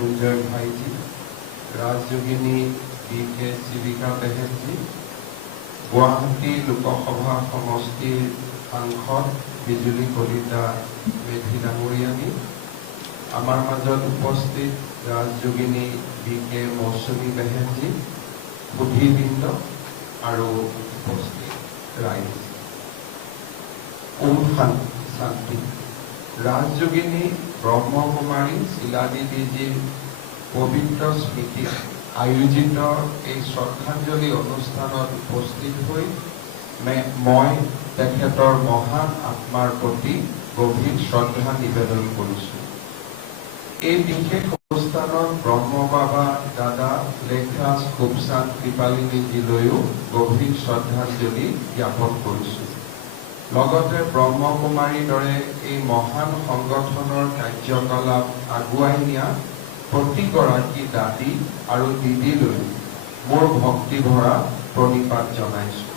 मृत्युंजय भाई जी, राजयोगिनी BK शिविका बहन जी, गुवाहाटी लोकसभा समष्टिर सांसद बिजुली कलिता मेधी डांगरियानी, आमार मजत उपस्थित राजयोगिनी BK मौसुमी बहन जी, बुद्धिवृंद और उपस्थित राइज। ओम शांति। राजयोगिनी ब्रह्मकुमारी शिलादीदी जी पवित्र स्मृति आयोजित এই শ্ৰদ্ধাঞ্জলি অনুষ্ঠানত উপস্থিত হৈ মই তেখেতৰ মহান আত্মাৰ প্ৰতি গভীৰ শ্ৰদ্ধা নিবেদন কৰিছোঁ। এই বিশেষ অনুষ্ঠানত ব্ৰহ্ম বাবা দাদা লেখৰাজ খুবচান্দ কৃপালিনীজীলৈও গভীৰ শ্ৰদ্ধাঞ্জলি জ্ঞাপন কৰিছোঁ। লগতে ব্ৰহ্মকুমাৰীৰ দৰে এই মহান সংগঠনৰ কাৰ্যকলাপ আগুৱাই নিয়া প্ৰতিগৰাকী দাদী আৰু দিদিলৈ মোৰ ভক্তি ভৰা প্ৰণিপাত জনাইছোঁ।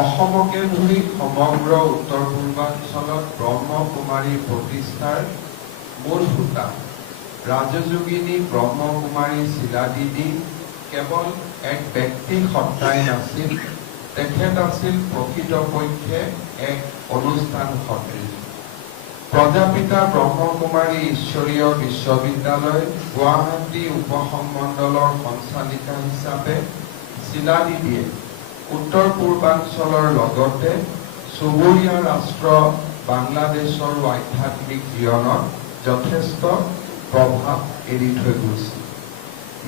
অসমকে ধৰি সমগ্ৰ উত্তৰ পূৰ্বাঞ্চলত ব্ৰহ্মকুমাৰী প্ৰতিষ্ঠাৰ মূল হোতা ৰাজযোগিনী ব্ৰহ্মকুমাৰী শিলাদিদি কেৱল এক ব্যক্তি সত্তাই নাছিল, তেখেত আছিল প্ৰকৃতপক্ষে এক অনুষ্ঠান সদৃশ। प्रजापिता ब्रह्मकुमारी ईश्वरीय विश्वविद्यालय गुवाहाटी उपसंमंडলৰ सञ्चालिका हिसापे শিলাদিদিয়ে उत्तर पूर्वांचলৰ লগতে চুবুৰীয়া ৰাষ্ট্ৰ বাংলাদেশৰ আধ্যাত্মিক জীৱনত যথেষ্ট প্ৰভাৱ এৰি থৈ গৈছে।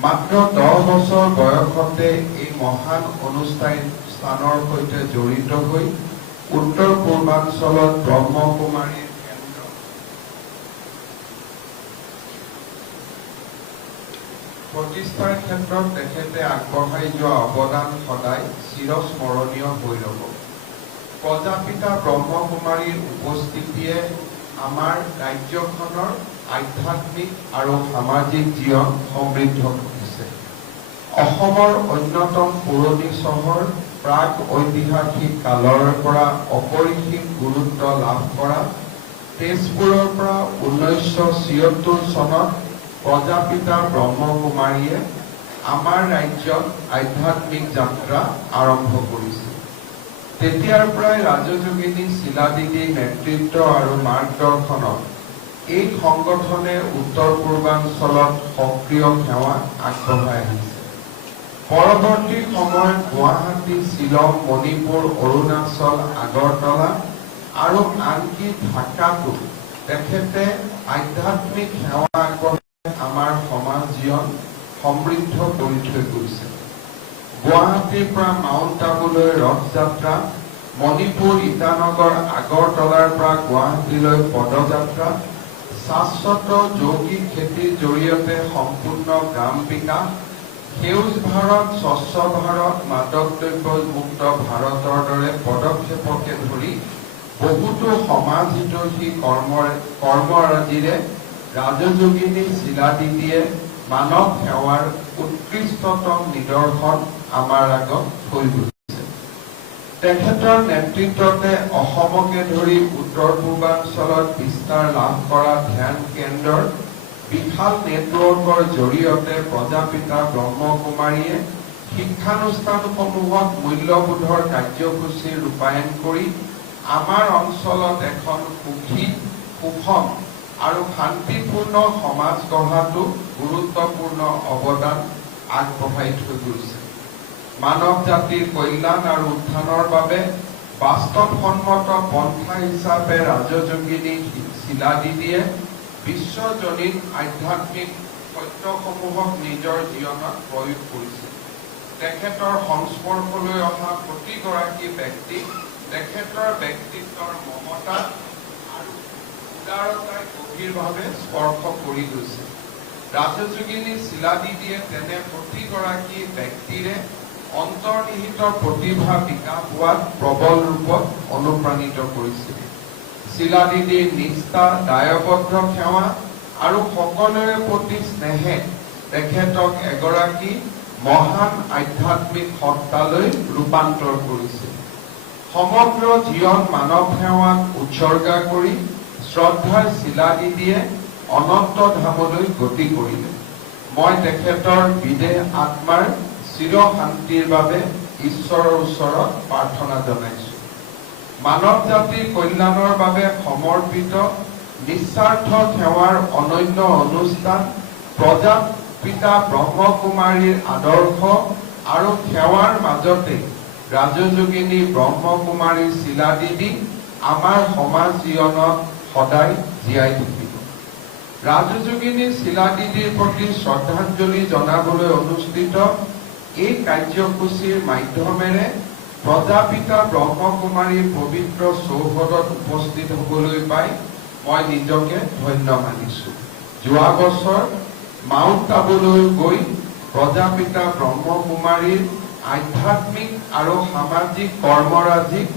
মাত্ৰ 10 বছৰ বয়সতে এই মহান অনুষ্ঠানৰ সৈতে জড়িত হৈ উত্তৰ পূৰ্বাঞ্চলত ব্ৰহ্মকুমাৰী प्रतिष्ठार क्षेत्र तेखेते आगबढ़ाई जोৱা अवदान सदाय चिरस्मरणीय হৈ ৰব। प्रजापिता ब्रह्मकुमारीर उपस्थितिये आमार राज्यखনৰ आध्यात्मिक और सामाजिक जीवन समृद्ध करिছে। অসমৰ অন্যতম পুৰণি চহৰ প্ৰাগ ঐতিহাসিক কালৰ পৰা অপৰিসীম গুৰুত্ব লাভ কৰা তেজপুৰৰ পৰা 1976 চনত प्रजापिता ब्रह्मकुमारीये आमार राज्यत आध्यात्मिक यात्रा आरम्भ करिছে। तेতিয়াৰ পৰাই ৰাজযোগিনী শিলাদিদিৰ নেতৃত্ব আৰু মাৰ্গদৰ্শনত এই সংগঠনে উত্তৰ পূৰ্বাঞ্চলত সক্ৰিয় সেৱা আগবঢ়াই আহিছে। পৰৱৰ্তী সময়ত গুৱাহাটী, শ্বিলং, মণিপুৰ, অৰুণাচল, আগৰতলা আৰু আনকি ঢাকাতো তেখেতে আধ্যাত্মিক সেৱা আগবঢ়াই आमार समाज जीवन समृद्ध কৰি থৈ গৈছে। गुवाहाटीर পৰা माउंट आबुলৈ रथ यात्रा, मणिपुर ईटानगर আগৰতলাৰ পৰা गुवाहाटीলৈ पदयात्रा, शाश्वत যৌগিক খেতিৰ জৰিয়তে সম্পূৰ্ণ গ্ৰাম বিকাশ, সেউজ ভাৰত, স্বচ্ছ ভাৰত, মাদক দ্ৰব্য মুক্ত ভাৰতৰ দৰে পদক্ষেপকে ধৰি বহুতো সমাজ হিতৈষী কৰ্মৰাজিৰে ৰাজযোগিনী শিলাদিদিয়ে মানৱ সেৱাৰ উৎকৃষ্টতম নিদৰ্শন আমাৰ আগত থৈ গৈছে। তেখেতৰ নেতৃত্বতে অসমকে ধৰি উত্তৰ পূৰ্বাঞ্চলত বিস্তাৰ লাভ কৰা ধ্যান কেন্দ্ৰৰ বিশাল নেটৱৰ্কৰ জৰিয়তে প্ৰজাপিতা ব্ৰহ্মকুমাৰীয়ে শিক্ষানুষ্ঠানসমূহত মূল্যবোধৰ কাৰ্যসূচী ৰূপায়ণ কৰি আমাৰ অঞ্চলত এখন সুখী, সুষম और शांतिपूर्ण समाज गढ़ातो गुरुत्वपूर्ण अवदान आगबढ़ाई थৈ গৈছে। मानव जातिर कल्याण और उत्थाনৰ বাবে বাস্তৱসন্মত পন্থা হিচাপে ৰাজযোগিনী শিলাদিদিয়ে বিশ্বজনীন আধ্যাত্মিক সত্যসমূহক নিজৰ জীৱনত প্ৰয়োগ কৰিছে। তেখেতৰ সংস্পৰ্শলৈ অহা প্ৰতিগৰাকী ব্যক্তি তেখেতৰ ব্যক্তিত্বৰ মমতা উদাৰতাই গভীৰভাৱে স্পৰ্শ কৰি গৈছে। ৰাজযোগিনী শিলাদিদিয়ে তেনে প্ৰতিগৰাকী ব্যক্তিৰে অন্তৰ্নিহিত প্ৰতিভা বিকাশ হোৱাত প্ৰবল ৰূপত অনুপ্ৰাণিত কৰিছিল। শিলাদিদিৰ নিষ্ঠা, দায়বদ্ধ সেৱা আৰু সকলোৰে প্ৰতি স্নেহে তেখেতক এগৰাকী মহান আধ্যাত্মিক সত্তালৈ ৰূপান্তৰ কৰিছিল। সমগ্ৰ জীৱন মানৱ সেৱাক উৎসৰ্গা কৰি শ্ৰদ্ধাৰ শিলাদিদিয়ে অনন্ত ধামলৈ গতি কৰিলে। মই তেখেতৰ বিদেহ আত্মাৰ চিৰ শান্তিৰ বাবে ঈশ্বৰৰ ওচৰত প্ৰাৰ্থনা জনাইছো। মানৱ জাতিৰ কল্যাণৰ বাবে সমৰ্পিত নিস্বাৰ্থ সেৱাৰ অনন্য অনুষ্ঠান প্ৰজাপিতা ব্ৰহ্মকুমাৰীৰ আদৰ্শ আৰু সেৱাৰ মাজতে ৰাজযোগিনী ব্ৰহ্মকুমাৰী শিলাদেৱী আমাৰ সমাজ জীৱনত সদায় জীয়াই থাকিব। ৰাজযোগিনী শিলাদেৱীৰ প্ৰতি শ্ৰদ্ধাঞ্জলি জনাবলৈ অনুষ্ঠিত এই কাৰ্যসূচীৰ মাধ্যমেৰে প্ৰজাপিতা ব্ৰহ্মকুমাৰীৰ পবিত্ৰ চৌহদত উপস্থিত হ'বলৈ পাই মই নিজকে ধন্য মানিছো। যোৱা বছৰ মাউণ্ট আবুলৈ গৈ প্ৰজাপিতা ব্ৰহ্মকুমাৰীৰ আধ্যাত্মিক আৰু সামাজিক কৰ্মৰাজিক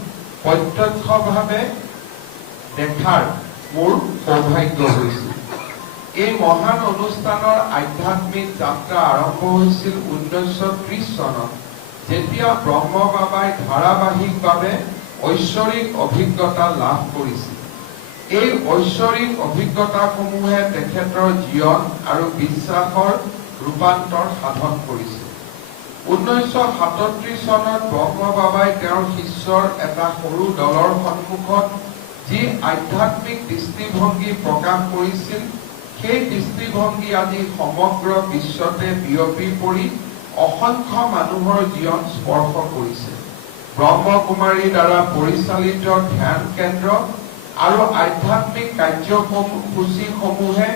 প্ৰত্যক্ষভাৱে দেখাৰ মোৰ সৌভাগ্য হৈছিল। এই মহান অনুষ্ঠানৰ আধ্যাত্মিক যাত্ৰা আৰম্ভ হৈছিল 1930 চনত, যেতিয়া ব্ৰহ্মবাবাই ধাৰাবাহিকভাৱে ঐশ্বৰিক অভিজ্ঞতা লাভ কৰিছিল। এই ঐশ্বৰিক অভিজ্ঞতাসমূহে তেখেতৰ জীৱন আৰু বিশ্বাসৰ ৰূপান্তৰ সাধন কৰিছিল। 1937 চনত ব্ৰহ্মবাবাই তেওঁৰ শিষ্যৰ এটা সৰু দলৰ সন্মুখত যি আধ্যাত্মিক দৃষ্টিভংগী প্ৰকাশ কৰিছিল, সেই দৃষ্টিভংগী আজি সমগ্ৰ বিশ্বতে বিয়পি পৰি অসংখ্য মানুহৰ জীৱন স্পৰ্শ কৰিছে। ব্ৰহ্মকুমাৰীৰ দ্বাৰা পৰিচালিত ধ্যান কেন্দ্ৰ আৰু আধ্যাত্মিক কাৰ্যসূচীসমূহে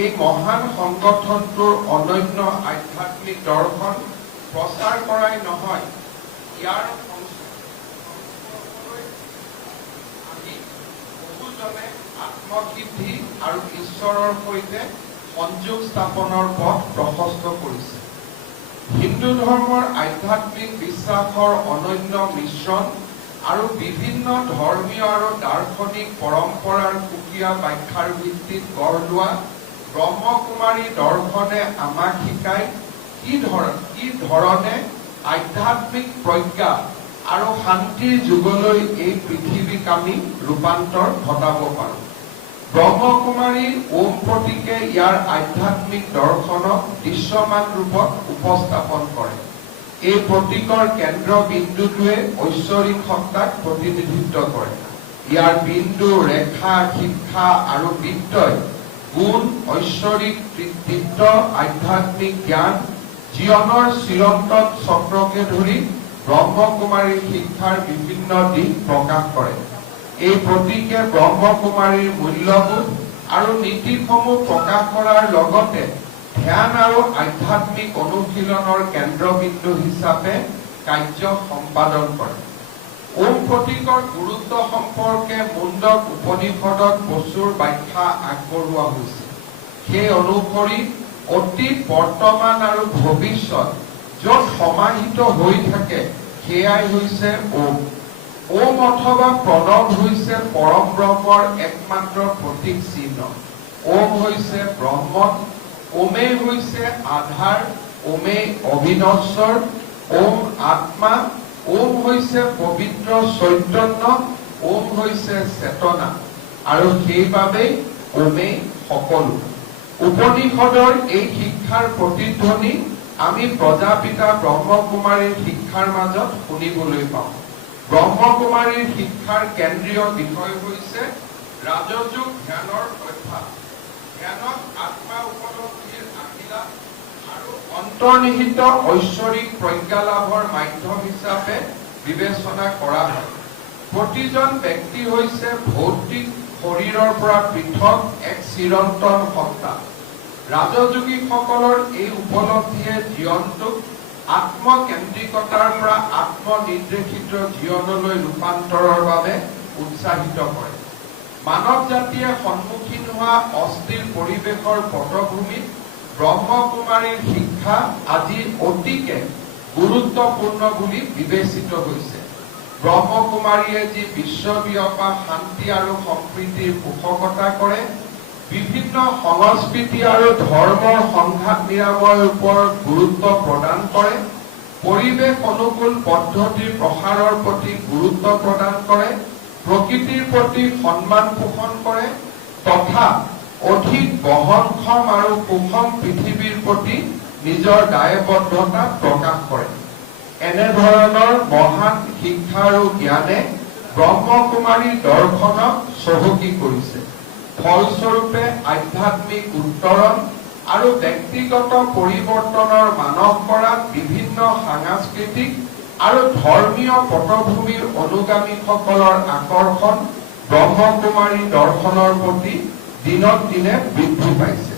এই মহান সংগঠনটোৰ অনন্য আধ্যাত্মিক দৰ্শন প্ৰচাৰ কৰাই নহয়, ইয়াৰ আমি বহুজনে আত্মসিদ্ধি আৰু ঈশ্বৰৰ সৈতে সংযোগ স্থাপনৰ পথ প্ৰশস্ত কৰিছে। হিন্দু ধৰ্মৰ আধ্যাত্মিক বিশ্বাসৰ অনন্য মিশ্ৰণ আৰু বিভিন্ন ধৰ্মীয় আৰু দাৰ্শনিক পৰম্পৰাৰ সুকীয়া ব্যাখ্যাৰ ভিত্তিত গঢ় লোৱা ব্ৰহ্মকুমাৰী দৰ্শনে আমাক শিকায় কি ধৰণে আধ্যাত্মিক প্ৰজ্ঞা আৰু শান্তিৰ যুগলৈ এই পৃথিৱীক আমি ৰূপান্তৰ ঘটাব পাৰোঁ। ব্ৰহ্মকুমাৰীৰ ওম প্ৰতীকে ইয়াৰ আধ্যাত্মিক দৰ্শনক দৃশ্যমান ৰূপত উপস্থাপন কৰে। এই প্ৰতীকৰ কেন্দ্ৰবিন্দুটোৱে ঐশ্বৰিক সত্তাক প্ৰতিনিধিত্ব কৰে। ইয়াৰ বিন্দু, ৰেখা, শিক্ষা আৰু বৃত্তই গুণ, ঐশ্বৰিক কৃতিত্ব, আধ্যাত্মিক জ্ঞান, জীৱনৰ চিৰন্তন চক্ৰকে ধৰি ব্ৰহ্মকুমাৰীৰ শিক্ষাৰ বিভিন্ন দিশ প্ৰকাশ কৰে। এই প্ৰতীকে ব্ৰহ্মকুমাৰীৰ মূল্যবোধ আৰু নীতিসমূহ প্ৰকাশ কৰাৰ লগতে ধ্যান আৰু আধ্যাত্মিক অনুশীলনৰ কেন্দ্ৰবিন্দু হিচাপে কাৰ্য সম্পাদন কৰে। ওম প্ৰতীকৰ গুৰুত্ব সম্পৰ্কে মুণ্ডক উপনিষদত প্ৰচুৰ ব্যাখ্যা আগবঢ়োৱা হৈছে। সেই অনুসৰি অতীত, বৰ্তমান আৰু ভৱিষ্যত য'ত সমাহিত হৈ থাকে সেয়াই হৈছে ওম। ওম অথবা প্ৰণৱ হৈছে পৰম ব্ৰহ্মৰ একমাত্ৰ প্ৰতীক চিহ্ন। ওম হৈছে ব্ৰহ্মন, ওমেই হৈছে আধাৰ, ওমেই অবিনশ্বৰ, ওম আত্মা, ওম হৈছে পবিত্ৰ চৈতন্য, ওম হৈছে চেতনা, আৰু সেইবাবেই ওমেই সকলো। উপনিষদৰ এই শিক্ষাৰ প্ৰতিধ্বনি আমি প্ৰজাপিতা ব্ৰহ্মকুমাৰীৰ শিক্ষাৰ মাজত শুনিবলৈ পাওঁ। ব্ৰহ্মকুমাৰীৰ শিক্ষাৰ কেন্দ্ৰীয় বিষয় হৈছে ৰাজযোগ ধ্যানৰ অভ্যাস। ধ্যানক আত্মা উপলব্ধিৰ আহিলা আৰু অন্তৰ্নিহিত ঐশ্বৰিক প্ৰজ্ঞা লাভৰ মাধ্যম হিচাপে বিবেচনা কৰা হয়। প্ৰতিজন ব্যক্তি হৈছে ভৌতিক শৰীৰৰ পৰা পৃথক এক চিৰন্তন সত্তা। ৰাজযোগীসকলৰ এই উপলব্ধিয়ে জীৱনটোক আত্মকেন্দ্ৰিকতাৰ পৰা আত্মনিৰ্দেশিত জীৱনলৈ ৰূপান্তৰৰ বাবে উৎসাহিত কৰে। মানৱ জাতিয়ে সন্মুখীন হোৱা অস্থিৰ পৰিৱেশৰ পটভূমিত ব্ৰহ্মকুমাৰীৰ শিক্ষা আজি অতিকে গুৰুত্বপূৰ্ণ বুলি বিবেচিত হৈছে। ব্ৰহ্মকুমাৰীয়ে যি বিশ্বব্যাপী শান্তি আৰু সম্প্ৰীতিৰ পোষকতা কৰে, বিভিন্ন সংস্কৃতি আৰু ধৰ্মৰ সংঘাত নিৰাময়ৰ ওপৰত গুৰুত্ব প্ৰদান কৰে, পৰিৱেশ অনুকূল পদ্ধতিৰ প্ৰসাৰৰ প্ৰতি গুৰুত্ব প্ৰদান কৰে, প্ৰকৃতিৰ প্ৰতি সন্মান পোষণ কৰে তথা অধিক বহনক্ষম আৰু সুষম পৃথিৱীৰ প্ৰতি নিজৰ দায়বদ্ধতা প্ৰকাশ কৰে। এনেধৰণৰ মহান শিক্ষা আৰু জ্ঞানে ব্ৰহ্মকুমাৰী দৰ্শনক চহকী কৰিছে। ফলস্বৰূপে আধ্যাত্মিক উত্তৰণ আৰু ব্যক্তিগত পৰিৱৰ্তনৰ মানস কৰাত বিভিন্ন সাংস্কৃতিক আৰু ধৰ্মীয় পটভূমিৰ অনুগামীসকলৰ আকৰ্ষণ ব্ৰহ্মকুমাৰী দৰ্শনৰ প্ৰতি দিনক দিনে বৃদ্ধি পাইছে।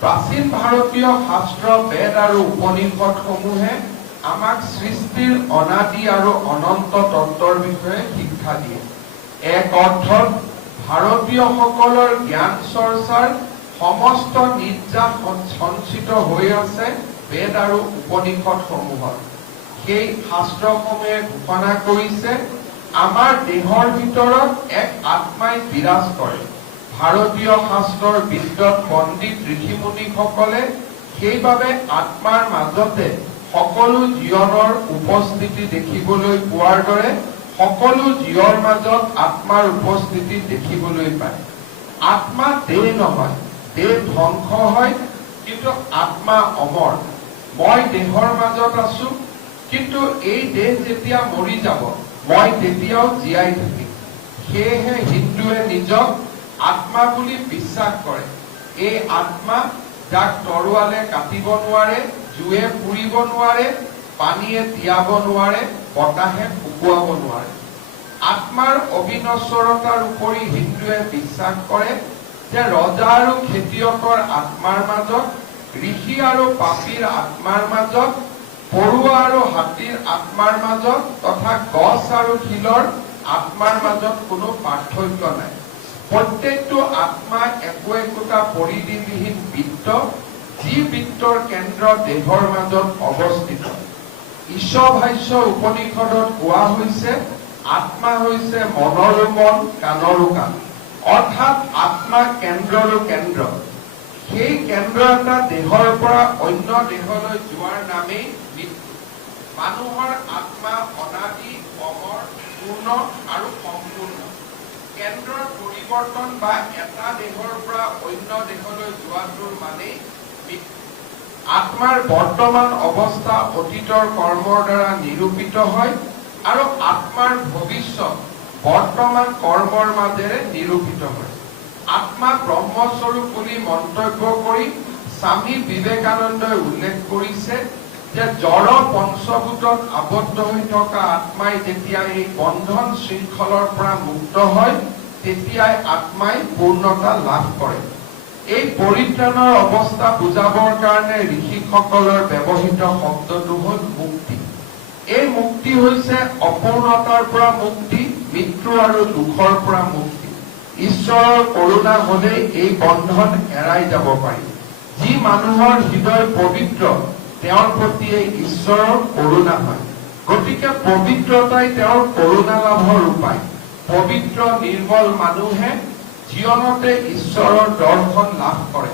প্ৰাচীন ভাৰতীয় শাস্ত্ৰ বেদ আৰু উপনিষদসমূহে আমাক সৃষ্টিৰ অনাদি আৰু অনন্ত তত্ত্বৰ বিষয়ে শিক্ষা দিয়ে। এক অৰ্থত ভাৰতীয়সকলৰ জ্ঞান চৰ্চাৰ সমস্ত নিৰ্যাস সঞ্চিত হৈ আছে বেদ আৰু উপনিষদসমূহত। সেই শাস্ত্ৰসমূহে ঘোষণা কৰিছে আমাৰ দেহৰ ভিতৰত এক আত্মাই বিৰাজ কৰে। ভাৰতীয় শাস্ত্ৰৰ বিদ্বত পণ্ডিত ঋষিমুনিসকলে সেইবাবে আত্মাৰ মাজতে সকলো জীৱনৰ উপস্থিতি দেখিবলৈ পোৱাৰ দৰে সকলো জীৱৰ মাজত আত্মাৰ উপস্থিতি দেখিবলৈ পায়। আত্মা দেহ নহয়, দেহ ধ্বংস হয়, কিন্তু আত্মা অমৰ। মই দেহৰ মাজত আছো, কিন্তু এই দেহ যেতিয়া মৰি যাব মই তেতিয়াও জীয়াই থাকিম। সেয়েহে হিন্দুৱে নিজক আত্মা বুলি বিশ্বাস কৰে। এই আত্মা যাক তৰোৱালে কাটিব নোৱাৰে, জুয়ে পুৰিব নোৱাৰে, পানীয়ে তিয়াব নোৱাৰে, বতাহে শুকুৱাব নোৱাৰে। আত্মাৰ অবিনশ্বৰতাৰ উপৰি হিন্দুৱে বিশ্বাস কৰে যে ৰজা আৰু খেতিয়কৰ আত্মাৰ মাজত, ঋষি আৰু পাপীৰ আত্মাৰ মাজত, পৰুৱা আৰু হাতীৰ আত্মাৰ মাজত তথা গছ আৰু শিলৰ আত্মাৰ মাজত কোনো পাৰ্থক্য নাই। প্ৰত্যেকটো আত্মা একো একোটা পৰিধিবিহীন বৃত্ত, যি বৃত্তৰ কেন্দ্ৰ দেহৰ মাজত অৱস্থিত। ঈশভাষ্য উপনিষদত কোৱা হৈছে আত্মা হৈছে মনৰো মন, কাণৰো কাণ, অৰ্থাৎ আত্মা কেন্দ্ৰৰো কেন্দ্ৰ। সেই কেন্দ্ৰ এটা দেহৰ পৰা অন্য দেহলৈ যোৱাৰ নামেই মৃত্যু। মানুহৰ আত্মা অনাদি, অমৰ, পূৰ্ণ আৰু সম্পূৰ্ণ। কেন্দ্ৰৰ পৰিৱৰ্তন বা এটা দেহৰ পৰা অন্য দেহলৈ যোৱাটোৰ মানেই মৃত্যু। আত্মাৰ বৰ্তমান অৱস্থা অতীতৰ কৰ্মৰ দ্বাৰা নিৰূপিত হয় আৰু আত্মাৰ ভৱিষ্যত বৰ্তমান কৰ্মৰ মাজেৰে নিৰূপিত হয়। আত্মা ব্ৰহ্মস্বৰূপ বুলি মন্তব্য কৰি স্বামী বিবেকানন্দই উল্লেখ কৰিছে যে জড় পঞ্চভূতত আবদ্ধ হৈ থকা আত্মাই যেতিয়া এই বন্ধন শৃংখলৰ পৰা মুক্ত হয় তেতিয়াই আত্মাই পূৰ্ণতা লাভ কৰে। এই পৰিত্ৰাণৰ অৱস্থা বুজাবৰ কাৰণে ঋষিসকলৰ ব্যৱহৃত শব্দটো হ'ল মুক্তি। এই মুক্তি হৈছে অপূৰ্ণতাৰ পৰা মুক্তি, মৃত্যু আৰু দুখৰ পৰা মুক্তি। ঈশ্বৰৰ কৰুণা হলেই এই বন্ধন এৰাই যাব পাৰি। যি মানুহৰ হৃদয় পবিত্ৰ তেওঁৰ প্ৰতি এই ঈশ্বৰৰ কৰুণা হয়। গতিকে পবিত্ৰতাই তেওঁৰ কৰুণা লাভৰ উপায়। পবিত্ৰ নিৰ্মল মানুহে জীৱনতে ঈশ্বৰৰ দৰ্শন লাভ কৰে।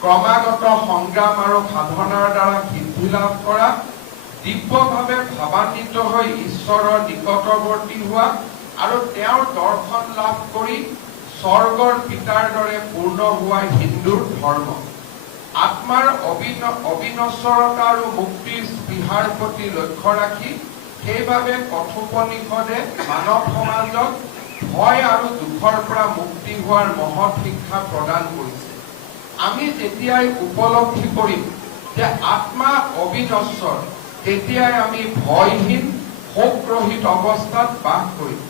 ক্ৰমাগত সংগ্ৰাম আৰু সাধনাৰ দ্বাৰা সিদ্ধি লাভ কৰা, দিব্যভাৱে ভাৱান্বিত হৈ ঈশ্বৰৰ নিকটৱৰ্তী হোৱা আৰু তেওঁৰ দৰ্শন লাভ কৰি স্বৰ্গৰ পিতাৰ দৰে পূৰ্ণ হোৱাই হিন্দুৰ ধৰ্ম। আত্মাৰ অবিনশ্বৰতা আৰু মুক্তিৰ স্পৃহাৰ প্ৰতি লক্ষ্য ৰাখি সেইবাবে কথোপনিষদে মানৱ সমাজক ভয় আৰু দুখৰ পৰা মুক্তি হোৱাৰ মহৎ শিক্ষা প্ৰদান কৰিছে। আমি যেতিয়াই উপলব্ধি কৰিম যে আত্মা অবিনশ্বৰ, তেতিয়াই আমি ভয়হীন শোকৰহিত অৱস্থাত বাস কৰিম।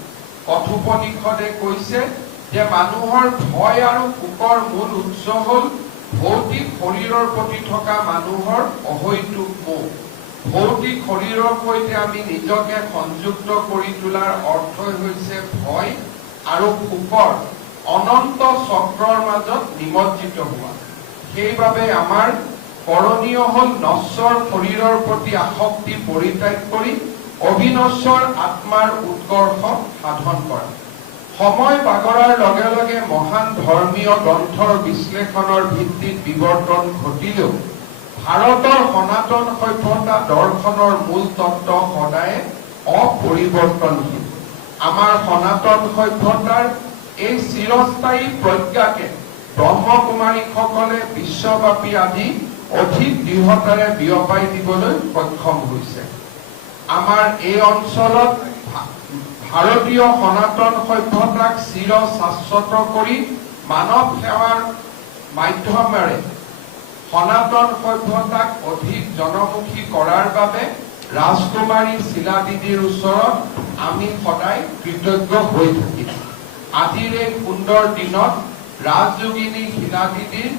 কথোপনিষদে কৈছে যে মানুহৰ ভয় আৰু শোকৰ মূল উৎস হ'ল ভৌতিক শৰীৰৰ প্ৰতি থকা মানুহৰ অহৈতুক মোহ। ভৌতিক শৰীৰৰ সৈতে আমি নিজকে সংযুক্ত কৰি তোলাৰ অৰ্থই হৈছে ভয় আৰু শোকৰ অনন্ত চক্ৰৰ মাজত নিমজ্জিত হোৱা। সেইবাবে আমাৰ কৰণীয় হ'ল নশ্বৰ শৰীৰৰ প্ৰতি আসক্তি পৰিত্যাগ কৰি অবিনশ্বৰ আত্মাৰ উৎকৰ্ষ সাধন কৰা। সময় বাগৰাৰ লগে লগে মহান ধৰ্মীয় গ্ৰন্থৰ বিশ্লেষণৰ ভিত্তিত বিৱৰ্তন ঘটিলেও ভাৰতৰ সনাতন সভ্যতা দৰ্শনৰ মূল তত্ত্ব সদায় অপৰিৱৰ্তনশীল। আমাৰ সনাতন সভ্যতাৰ এই চিৰস্থায়ী প্ৰজ্ঞাকে ব্ৰহ্মকুমাৰীসকলে বিশ্বব্যাপী আজি অধিক দৃঢ়তাৰে বিয়পাই দিবলৈ সক্ষম হৈছে। আমাৰ এই অঞ্চলত ভাৰতীয় সনাতন সভ্যতাক চিৰ শাশ্বত কৰি মানৱ সেৱাৰ মাধ্যমেৰে সনাতন সভ্যতাক অধিক জনমুখী কৰাৰ বাবে ৰাজকুমাৰী শিলাদিদিৰ ওচৰত আমি সদায় কৃতজ্ঞ হৈ থাকিম। আজিৰ এই সুন্দৰ দিনত ৰাজযোগিনী শিলাদিদিৰ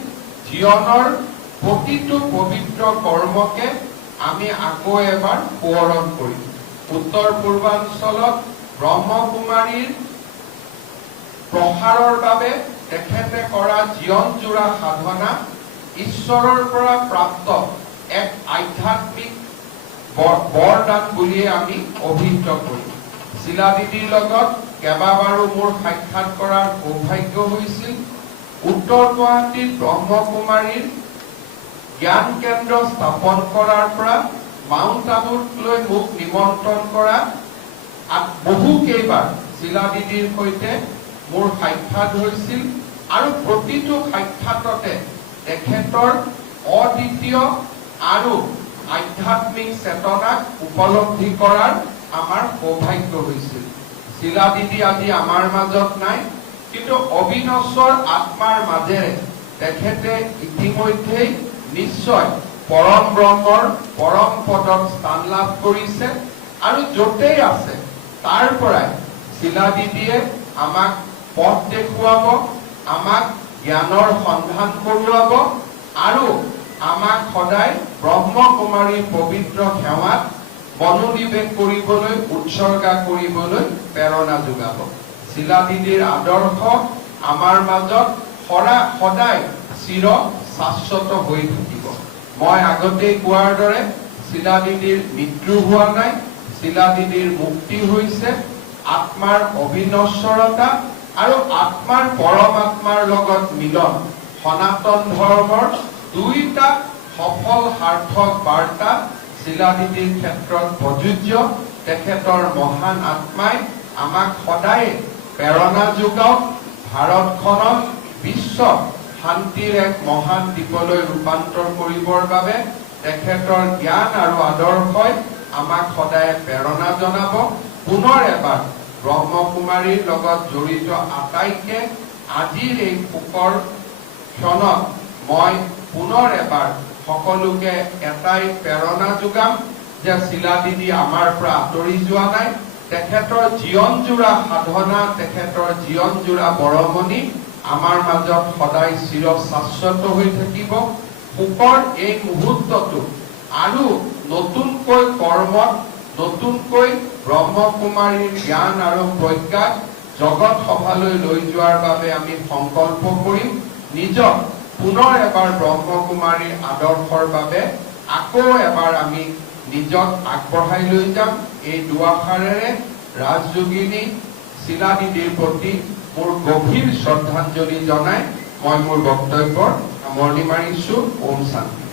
জীৱনৰ প্ৰতিটো পবিত্ৰ কৰ্মকে আমি আকৌ এবাৰ সোঁৱৰণ কৰিম। উত্তৰ পূৰ্বাঞ্চলত ব্ৰহ্মকুমাৰীৰ প্ৰসাৰৰ বাবে তেখেতে কৰা জীৱনজোৰা সাধনা ঈশ্বৰৰ পৰা প্ৰাপ্ত এক আধ্যাত্মিক বৰদান বুলিয়ে আমি অভিহিত কৰিম। শিলাদিদিৰ লগত কেইবাবাৰো মোৰ সাক্ষাৎ কৰাৰ সৌভাগ্য হৈছিল। উত্তৰ গুৱাহাটীত ব্ৰহ্মকুমাৰীৰ জ্ঞান কেন্দ্ৰ স্থাপন কৰাৰ পৰা মাউণ্ট আবুলৈ মোক নিমন্ত্ৰণ কৰা বহু কেইবাৰ শিলাদিদিৰ সৈতে মোৰ সাক্ষাৎ হৈছিল আৰু প্ৰতিটো সাক্ষাৎতে তেখেতৰ অদ্বিতীয় আৰু আধ্যাত্মিক চেতনাক উপলব্ধি কৰাৰ আমাৰ সৌভাগ্য হৈছিল। শিলাদিদি আজি আমাৰ মাজত নাই, কিন্তু অবিনশ্বৰ আত্মাৰ মাজেৰে তেখেতে ইতিমধ্যেই নিশ্চয় পৰম ব্ৰহ্মৰ পৰম পদত স্থান লাভ কৰিছে আৰু য'তেই আছে তাৰ পৰাই শিলাদিদিয়ে আমাক পথ দেখুৱাব, আমাক জ্ঞানৰ সন্ধান কৰোৱাব আৰু আমাক সদায় ব্ৰহ্মকুমাৰীৰ পবিত্ৰ সেৱাত মনোনিৱেশ কৰিবলৈ উৎসৰ্গা কৰিবলৈ প্ৰেৰণা যোগাব। শিলাদিদিৰ আদৰ্শ আমাৰ মাজত সদায় চিৰ শাশ্বত হৈ থাকিব। মই আগতেই কোৱাৰ দৰে শিলাদিদিৰ মৃত্যু হোৱা নাই, শিলাদিদিৰ মুক্তি হৈছে। আত্মাৰ অবিনশ্বৰতা আৰু আত্মাৰ পৰমাত্মাৰ লগত মিলন সনাতন ধৰ্মৰ দুইটা সফল সাৰ্থক বাৰ্তা শিলাদিদিৰ ক্ষেত্ৰত প্ৰযোজ্য। তেখেতৰ মহান আত্মাই আমাক সদায় প্ৰেৰণা যোগাওক, ভাৰতখনক বিশ্ব শান্তিৰ এক মহান দ্বীপলৈ ৰূপান্তৰ কৰিবৰ বাবে তেখেতৰ জ্ঞান আৰু আদৰ্শই আমাক সদায় প্ৰেৰণা জনাব। পুনৰ এবাৰ ব্ৰহ্মকুমাৰীৰ লগত জড়িত আটাইকে আজিৰ এই শোকৰ ক্ষণত মই পুনৰ এবাৰ সকলোকে এটাই প্ৰেৰণা যোগাম যে শিলাদিদি আমাৰ পৰা আঁতৰি যোৱা নাই। তেখেতৰ জীৱনজোৰা সাধনা, তেখেতৰ জীৱনজোৰা বৰমণি আমাৰ মাজত সদায় চিৰ শাশ্বত হৈ থাকিব। শোকৰ এই মুহূৰ্তটো আৰু নতুনকৈ কৰ্মত, নতুনকৈ ব্ৰহ্মকুমাৰীৰ জ্ঞান আৰু প্ৰজ্ঞাক জগত সভালৈ লৈ যোৱাৰ বাবে আমি সংকল্প কৰিম। নিজক পুনৰ এবাৰ ব্ৰহ্মকুমাৰীৰ আদৰ্শৰ বাবে আকৌ এবাৰ আমি নিজক আগবঢ়াই লৈ যাম। এই দুআষাৰেৰে ৰাজযোগিনী শিলাদিদিৰ প্ৰতি মোৰ গভীৰ শ্ৰদ্ধাঞ্জলি জনাই মই মোৰ বক্তব্যৰ সামৰণি মাৰিছো। ওম শান্তি।